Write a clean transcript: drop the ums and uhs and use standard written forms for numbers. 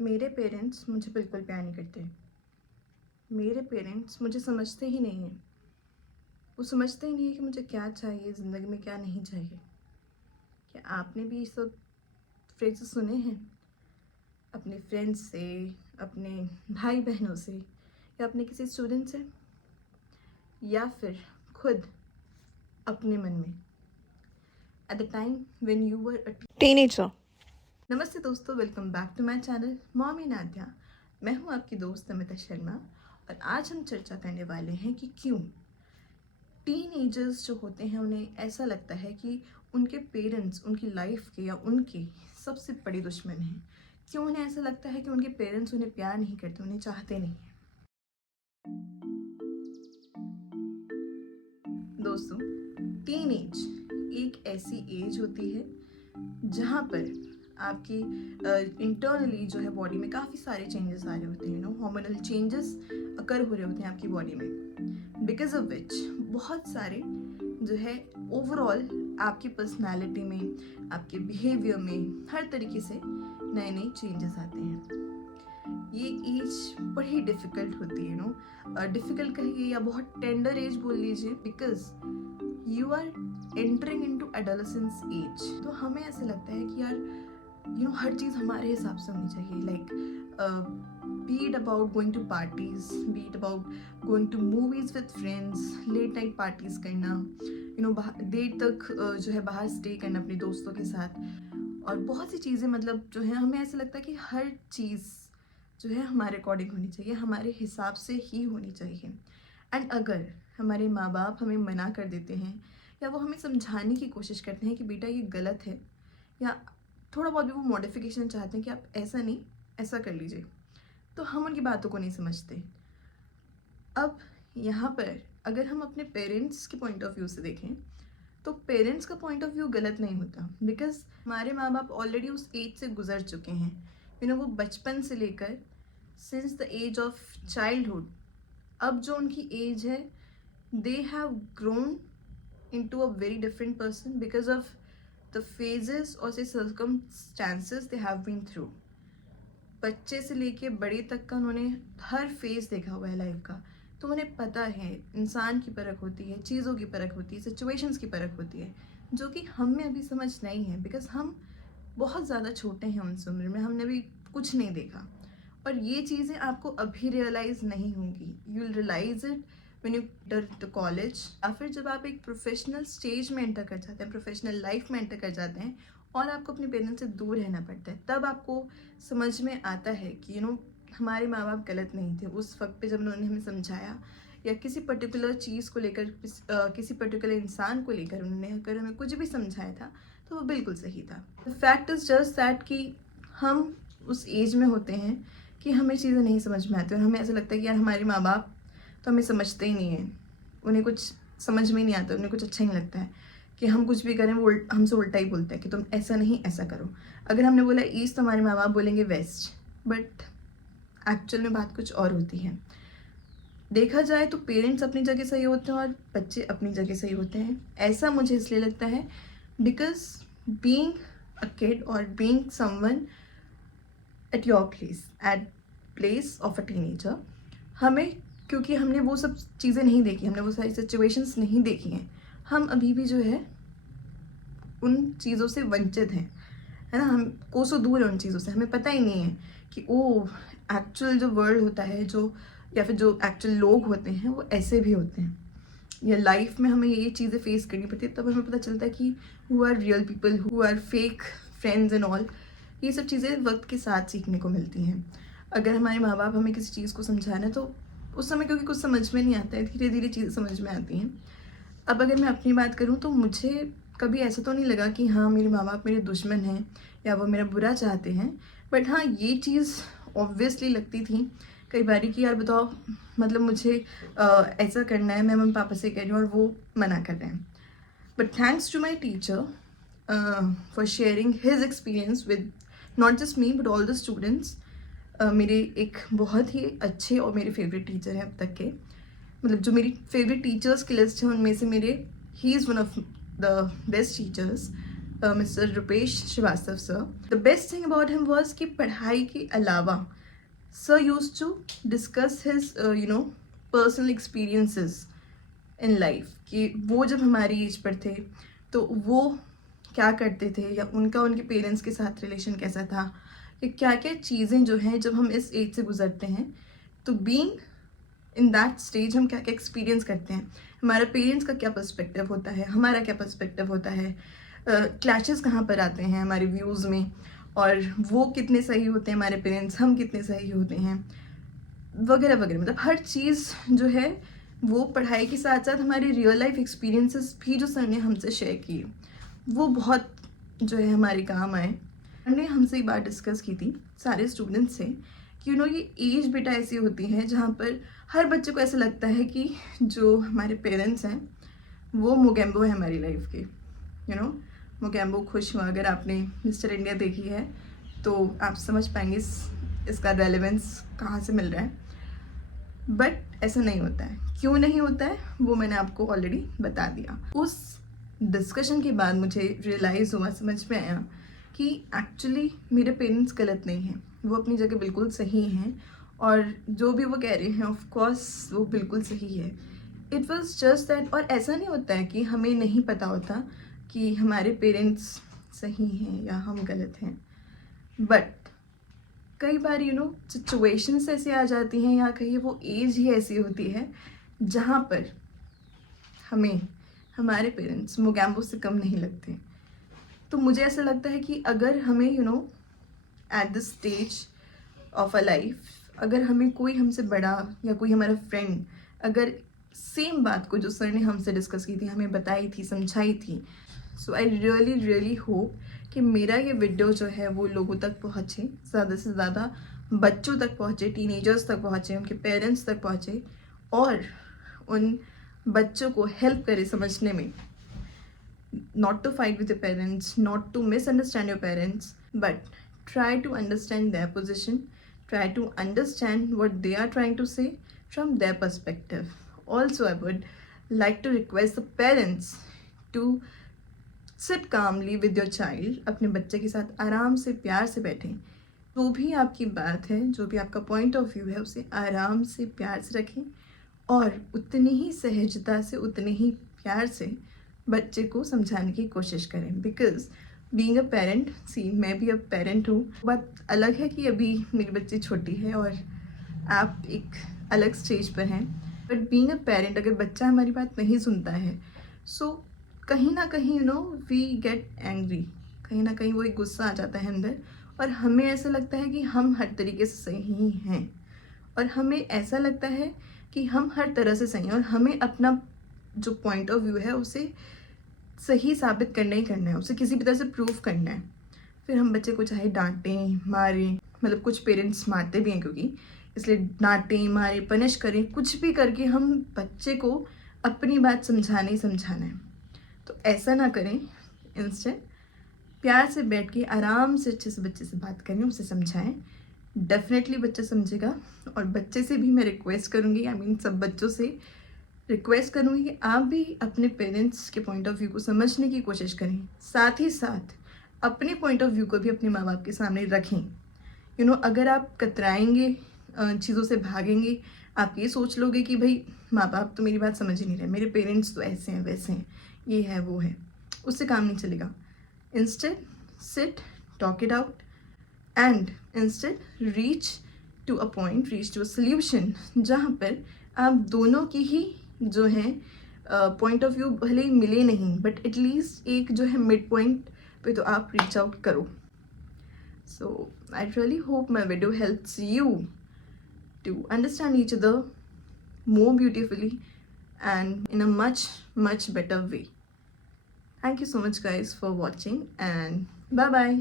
मेरे पेरेंट्स मुझे बिल्कुल प्यार नहीं करते। मेरे पेरेंट्स मुझे समझते ही नहीं हैं। वो समझते ही नहीं है कि मुझे क्या चाहिए ज़िंदगी में, क्या नहीं चाहिए। क्या आपने भी ये सब फ्रेज़ेस सुने हैं अपने फ्रेंड्स से, अपने भाई बहनों से, या अपने किसी स्टूडेंट से, या फिर खुद अपने मन में at the time when you were a teenager? नमस्ते दोस्तों, welcome back to my channel Mommy Nadia. मैं हूँ आपकी दोस्त अमिता शर्मा, और आज हम चर्चा करने वाले हैं कि क्यों टीनेजर्स जो होते हैं उन्हें ऐसा लगता है कि उनके पेरेंट्स उनकी लाइफ के या उनके सबसे बड़े दुश्मन हैं। क्यों उन्हें ऐसा लगता है कि उनके पेरेंट्स उन्हें प्यार नहीं करते, उन्हें चाहते नहीं हैं। दोस्तों, टीनेज एक ऐसी एज होती है जहाँ पर आपकी इंटरनली जो है बॉडी में काफ़ी सारे चेंजेस आ रहे होते हैं। हार्मोनल चेंजेस अकर हो रहे होते हैं आपकी बॉडी में, बिकॉज ऑफ विच बहुत सारे जो है ओवरऑल आपकी पर्सनालिटी में, आपके बिहेवियर में, हर तरीके से नए नए चेंजेस आते हैं। ये एज बड़ी डिफ़िकल्ट होती है, डिफ़िकल्ट कहिए या बहुत टेंडर एज बोल लीजिए, because you are entering into adolescence age. तो हमें ऐसा लगता है कि यार हर चीज़ हमारे हिसाब से होनी चाहिए। Like be it about going to parties, be it about going to movies with friends, late night parties करना, देर तक जो है बाहर स्टे करना अपने दोस्तों के साथ, और बहुत सी चीज़ें, मतलब जो है हमें ऐसा लगता है कि हर चीज़ जो है हमारे अकॉर्डिंग होनी चाहिए, हमारे हिसाब से ही होनी चाहिए। एंड अगर हमारे माँ बाप हमें मना कर देते हैं, या वो हमें समझाने की कोशिश करते हैं कि बेटा ये गलत है, या थोड़ा बहुत भी वो मॉडिफिकेशन चाहते हैं कि आप ऐसा नहीं, ऐसा कर लीजिए, तो हम उनकी बातों को नहीं समझते। अब यहाँ पर अगर हम अपने पेरेंट्स के पॉइंट ऑफ व्यू से देखें, तो पेरेंट्स का पॉइंट ऑफ व्यू गलत नहीं होता, बिकॉज हमारे माँ बाप ऑलरेडी उस एज से गुजर चुके हैं। वो बचपन से लेकर since the age of childhood, अब जो उनकी एज है, they have grown into a very different person because of the phases or say circumstances they have been through। बच्चे से लेके बड़े तक का उन्होंने हर फेज देखा हुआ है लाइफ का, तो उन्हें पता है इंसान की परख होती है, चीज़ों की परख होती है, सिचुएशंस की परख होती है, जो कि हम में अभी समझ नहीं है, बिकॉज हम बहुत ज़्यादा छोटे हैं उस उम्र में, हमने अभी कुछ नहीं देखा। और ये चीज़ें आपको अभी रियलाइज़ नहीं होंगी, you will realise it when you enter the college, या फिर जब आप एक प्रोफेशनल स्टेज में एंटर कर जाते हैं, प्रोफेशनल लाइफ में एंटर कर जाते हैं, और आपको अपने पेरेंट्स से दूर रहना पड़ता है, तब आपको समझ में आता है कि हमारे माँ बाप गलत नहीं थे उस वक्त पे, जब उन्होंने हमें समझाया, या किसी पर्टिकुलर चीज़ को लेकर, किसी पर्टिकुलर इंसान को लेकर उन्होंने अगर हमें कुछ भी समझाया था, तो वो बिल्कुल सही था। The fact is just that कि हम उस एज में होते हैं कि हमें चीज़ें नहीं समझ में आती, और हमें ऐसा लगता है कि यार हमारे माँ बाप तो हमें समझते ही नहीं हैं, उन्हें कुछ समझ में ही नहीं आता, उन्हें कुछ अच्छा ही नहीं लगता है कि हम कुछ भी करें, वो हमसे उल्टा ही बोलते हैं कि तुम ऐसा नहीं ऐसा करो। अगर हमने बोला ईस्ट, तो हमारे माँ बाप बोलेंगे वेस्ट, बट एक्चुअल में बात कुछ और होती है। देखा जाए तो पेरेंट्स अपनी जगह सही होते हैं और बच्चे अपनी जगह सही होते हैं, ऐसा मुझे इसलिए लगता है बिकॉज बीइंग अ किड और being someone at your place, at place of a teenager, हमें, क्योंकि हमने वो सब चीज़ें नहीं देखी, हमने वो सारी सिचुएशंस नहीं देखी हैं, हम अभी भी जो है उन चीज़ों से वंचित हैं, है ना। हम कोसों दूर हैं उन चीज़ों से, हमें पता ही नहीं है कि ओ एक्चुअल जो वर्ल्ड होता है, जो या फिर जो एक्चुअल लोग होते हैं, वो ऐसे भी होते हैं, या लाइफ में हमें ये चीज़ें फेस करनी पड़ती है, तब हमें पता चलता है कि who are real people, who are fake friends and all. ये सब चीज़ें वक्त के साथ सीखने को मिलती हैं। अगर हमारे माँ बाप हमें किसी चीज़ को समझाना है, तो उस समय क्योंकि कुछ समझ में नहीं आता है, धीरे धीरे चीज़ें समझ में आती हैं। अब अगर मैं अपनी बात करूँ, तो मुझे कभी ऐसा तो नहीं लगा कि हाँ मेरे माँ बाप मेरे दुश्मन हैं या वो मेरा बुरा चाहते हैं, बट हाँ ये चीज़ ऑब्वियसली लगती थी कई बार कि यार बताओ, मतलब मुझे ऐसा करना है, मैं मम्मी पापा से कह रही हूँ और वो मना कर रहे हैं। But thanks to my teacher for sharing his experience with not just me but all the students. मेरे एक बहुत ही अच्छे और मेरे फेवरेट टीचर हैं अब तक के, मतलब जो मेरी फेवरेट टीचर्स की लिस्ट है उनमें से मेरे ही is one of the best teachers. Mister Rupesh Shrivastava sir. The best thing about him was कि पढ़ाई के अलावा sir use to discuss his personal experiences in life, कि वो जब हमारी एज पर थे तो वो क्या करते थे, या उनका उनके पेरेंट्स के साथ रिलेशन कैसा था, कि क्या क्या चीज़ें जो हैं जब हम इस एज से गुजरते हैं तो बीइंग इन दैट स्टेज हम क्या क्या एक्सपीरियंस करते हैं, हमारा पेरेंट्स का क्या पर्सपेक्टिव होता है, हमारा क्या पर्सपेक्टिव होता है, क्लैशेस कहाँ पर आते हैं हमारे व्यूज़ में, और वो कितने सही होते हैं हमारे पेरेंट्स, हम कितने सही होते हैं, वगैरह वगैरह. मतलब हर चीज़ जो है वो पढ़ाई के साथ साथ हमारे रियल लाइफ एक्सपीरियंसेस भी जो सर ने हमसे शेयर किए वो बहुत जो है हमारे काम आए. हमने हमसे एक बात डिस्कस की थी सारे स्टूडेंट्स से कि ये एज बेटा ऐसी होती है जहाँ पर हर बच्चे को ऐसा लगता है कि जो हमारे पेरेंट्स हैं वो मोगेम्बो है हमारी लाइफ के. मोगेम्बो खुश हुआ. अगर आपने मिस्टर इंडिया देखी है तो आप समझ पाएंगे इसका रेलेवेंस कहाँ से मिल रहा है. बट ऐसा नहीं होता है. क्यों नहीं होता है वो मैंने आपको ऑलरेडी बता दिया. उस डिस्कशन के बाद मुझे रियलाइज़ हुआ, समझ में आया कि एक्चुअली मेरे पेरेंट्स गलत नहीं हैं, वो अपनी जगह बिल्कुल सही हैं, और जो भी वो कह रहे हैं ऑफ कोर्स वो बिल्कुल सही है. It was just that. और ऐसा नहीं होता है कि हमें नहीं पता होता कि हमारे पेरेंट्स सही हैं या हम गलत हैं, बट कई बार सिचुएशंस ऐसी आ जाती हैं, या कहिए वो एज ही ऐसी होती है जहाँ पर हमें हमारे पेरेंट्स मोगैम्बो से कम नहीं लगते. तो मुझे ऐसा लगता है कि अगर हमें at the stage of a life, अगर हमें कोई हमसे बड़ा या कोई हमारा फ्रेंड अगर सेम बात को जो सर ने हमसे डिस्कस की थी हमें बताई थी, समझाई थी, सो आई रियली रियली होप कि मेरा ये वीडियो जो है वो लोगों तक पहुँचे, ज़्यादा से ज़्यादा बच्चों तक पहुँचे, टीनेजर्स तक पहुँचे, उनके पेरेंट्स तक पहुँचे, और उन बच्चों को हेल्प करे समझने में. Not to fight with your parents, not to misunderstand your parents, but try to understand their position, try to understand what they are trying to say from their perspective. Also, I would like to request the parents to sit calmly with your child. अपने बच्चे के साथ आराम से प्यार से बैठें. जो भी आपकी बात है, जो भी आपका पॉइंट ऑफ व्यू है, उसे आराम से प्यार से रखें, और उतनी ही सहजता से, उतने ही प्यार से बच्चे को समझाने की कोशिश करें. बिकॉज बीइंग अ पेरेंट, सी मैं भी अब पेरेंट हूँ. बात अलग है कि अभी मेरी बच्ची छोटी है और आप एक अलग स्टेज पर हैं, बट बीइंग अ पेरेंट अगर बच्चा हमारी बात नहीं सुनता है, सो कहीं ना कहीं वी गेट एंग्री. कहीं ना कहीं वो एक गुस्सा आ जाता है अंदर, और हमें ऐसा लगता है कि हम हर तरीके से सही हैं, और हमें ऐसा लगता है कि हम हर तरह से सही हैं, और हमें अपना जो पॉइंट ऑफ व्यू है उसे सही साबित करना ही करना है, उसे किसी भी तरह से प्रूव करना है. फिर हम बच्चे को चाहे डांटें, मारें, मतलब कुछ पेरेंट्स मारते भी हैं क्योंकि, इसलिए डांटें, मारें, पनिश करें, कुछ भी करके हम बच्चे को अपनी बात समझाना ही समझाना है. तो ऐसा ना करें. इंस्टेंट प्यार से बैठ के आराम से अच्छे से बच्चे से बात करें, उसे समझाएं. डेफिनेटली बच्चा समझेगा. और बच्चे से भी मैं रिक्वेस्ट करूँगी, आई मीन सब बच्चों से रिक्वेस्ट करूँगी कि आप भी अपने पेरेंट्स के पॉइंट ऑफ व्यू को समझने की कोशिश करें, साथ ही साथ अपने पॉइंट ऑफ व्यू को भी अपने माँ बाप के सामने रखें. अगर आप कतराएंगे, चीज़ों से भागेंगे, आप ये सोच लोगे कि भाई माँ बाप तो मेरी बात समझ ही नहीं रहे, मेरे पेरेंट्स तो ऐसे हैं वैसे हैं, ये है वो है, उससे काम नहीं चलेगा. Instead sit, talk it out, and instead reach to a point, reach to a solution, जहाँ पर आप दोनों की ही जो है पॉइंट ऑफ व्यू भले ही मिले नहीं, बट एटलीस्ट एक जो है मिड पॉइंट पे तो आप रीच आउट करो. So I really hope my video helps you to understand each other more beautifully and in a much better way. Thank you so much guys for watching, and bye bye.